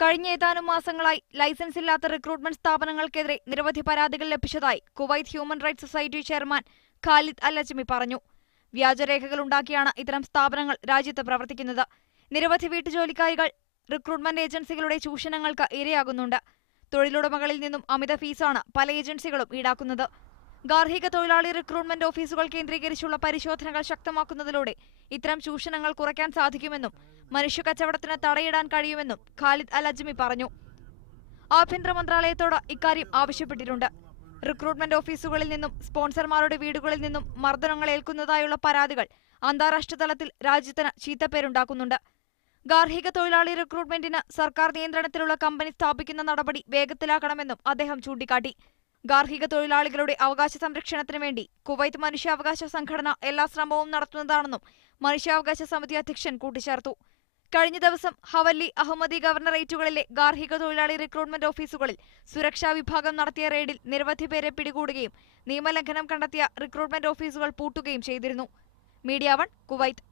കഴിഞ്ഞ ഏതാനും മാസങ്ങളായി ലൈസൻസ് ഇല്ലാത്ത റിക്രൂട്ട്മെന്റ് സ്ഥാപനങ്ങൾക്കെതിരെ നിരവധി പരാതികൾ ലഭിച്ചതായി Kuwait human rights society chairman Khalid al Ajmi പറഞ്ഞു. വ്യാജരേഖകളുണ്ടാക്കിയാണ് ഇത്തരം സ്ഥാപനങ്ങൾ രാജ്യത്ത് പ്രവർത്തിക്കുന്നത്. നിരവധി വീട്ടുജോലിക്കാരികൾ റിക്രൂട്ട്മെന്റ് ഏജൻസികളുടെ ചൂഷണങ്ങൾക്ക് ഇരയാകുന്നുണ്ട്. തൊഴിലുടമകളിൽ നിന്നും അമിത ഫീസാണ് പല ഏജൻസികളും ഈടാക്കുന്നത്. ഗാർഹിക തൊഴിലാളി റിക്രൂട്ട്മെന്റ് ഓഫീസുകൾ കേന്ദ്രീകരിച്ചുള്ള പരിശോധനകൾ ശക്തമാക്കുന്നതിലൂടെ ഇത്തരം ചൂഷണങ്ങൾ കുറയ്ക്കാൻ സാധിക്കുമെന്നും മനുഷ്യക്കച്ചവടത്തിന് തടയിടാൻ കഴിയുമെന്നും ഖാലിദ് അൽ അജ്മി പറഞ്ഞു. ആഭ്യന്തര മന്ത്രാലയത്തോട് ഇക്കാര്യം ആവശ്യപ്പെട്ടിട്ടുണ്ട്. റിക്രൂട്ട്മെന്റ് ഓഫീസുകളിൽ നിന്നും സ്പോൺസർമാരുടെ വീടുകളിൽ നിന്നും മർദ്ദനങ്ങൾ ഏൽക്കുന്നതായുള്ള പരാതികൾ അന്താരാഷ്ട്ര തലത്തിൽ രാജ്യത്തിന് ചീത്തപ്പേരുണ്ടാക്കുന്നുണ്ട്. ഗാർഹിക തൊഴിലാളി റിക്രൂട്ട്മെന്റിന് സർക്കാർ നിയന്ത്രണത്തിലുള്ള കമ്പനി സ്ഥാപിക്കുന്ന നടപടി വേഗത്തിലാക്കണമെന്നും അദ്ദേഹം ചൂണ്ടിക്കാട്ടി. ഗാർഹിക തൊഴിലാളികളുടെ അവകാശ സംരക്ഷണത്തിന് വേണ്ടി കുവൈത്ത് മനുഷ്യാവകാശ സംഘടന എല്ലാ ശ്രമവും നടത്തുന്നതാണെന്നും മനുഷ്യാവകാശ സമിതി അധ്യക്ഷൻ കൂട്ടിച്ചേർത്തു. കഴിഞ്ഞ ദിവസം ഹവല്ലി, അഹമ്മദി ഗവർണറേറ്റുകളിലെ ഗാർഹിക തൊഴിലാളി റിക്രൂട്ട്മെന്റ് ഓഫീസുകളിൽ സുരക്ഷാ വിഭാഗം നടത്തിയ റെയ്ഡിൽ നിരവധി പേരെ പിടികൂടുകയും നിയമലംഘനം കണ്ടെത്തിയ റിക്രൂട്ട്മെന്റ് ഓഫീസുകൾ പൂട്ടുകയും ചെയ്തിരുന്നു. Media 1 Kuwait.